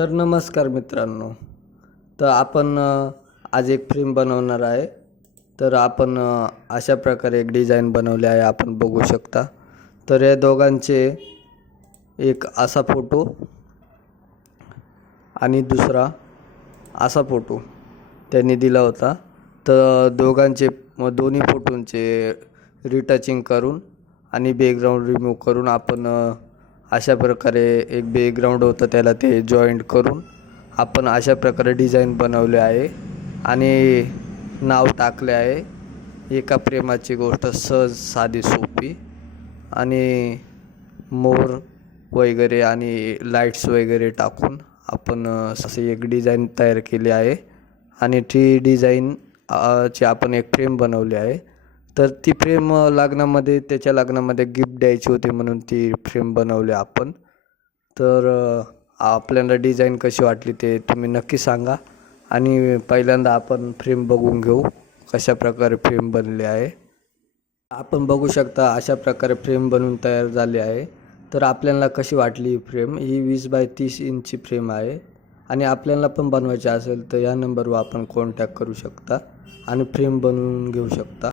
तर नमस्कार मित्रांनो. तर आपण आज एक फ्रेम बनवणार आहे. तर आपण अशा प्रकारे एक डिझाईन बनवले आहे, आपण बघू शकता. तर या दोघांचे एक असा फोटो आणि दुसरा असा फोटो त्यांनी दिला होता. तर दोघांचे दोन्ही फोटोंचे रिटचिंग करून आणि बॅकग्राऊंड रिमूव्ह करून आपण अशा प्रकारे एक बॅकग्राऊंड होतं त्याला ते जॉईंट करून आपण अशा प्रकारे डिझाईन बनवले आहे आणि नाव टाकले आहे एका प्रेमाची गोष्ट सहज साधी सोपी. आणि मोर वगैरे आणि लाईट्स वगैरे टाकून आपण असे एक डिझाईन तयार केली आहे आणि ती डिझाईन ची आपण एक फ्रेम बनवली आहे. तर ती फ्रेम त्याच्या लग्नामध्ये गिफ्ट द्यायची होती म्हणून ती फ्रेम बनवली आपण. तर आपल्याला डिझाईन कशी वाटली ते तुम्ही नक्की सांगा. आणि पहिल्यांदा आपण फ्रेम बघून घेऊ कशा प्रकारे फ्रेम बनली आहे. आपण बघू शकता अशा प्रकारे फ्रेम बनवून तयार झाली आहे. तर आपल्याला कशी वाटली ही फ्रेम? ही 20x30 इंचची फ्रेम आहे आणि आपल्याला पण बनवायची असेल तर या नंबरवर आपण कॉन्टॅक्ट करू शकता आणि फ्रेम बनवून घेऊ शकता.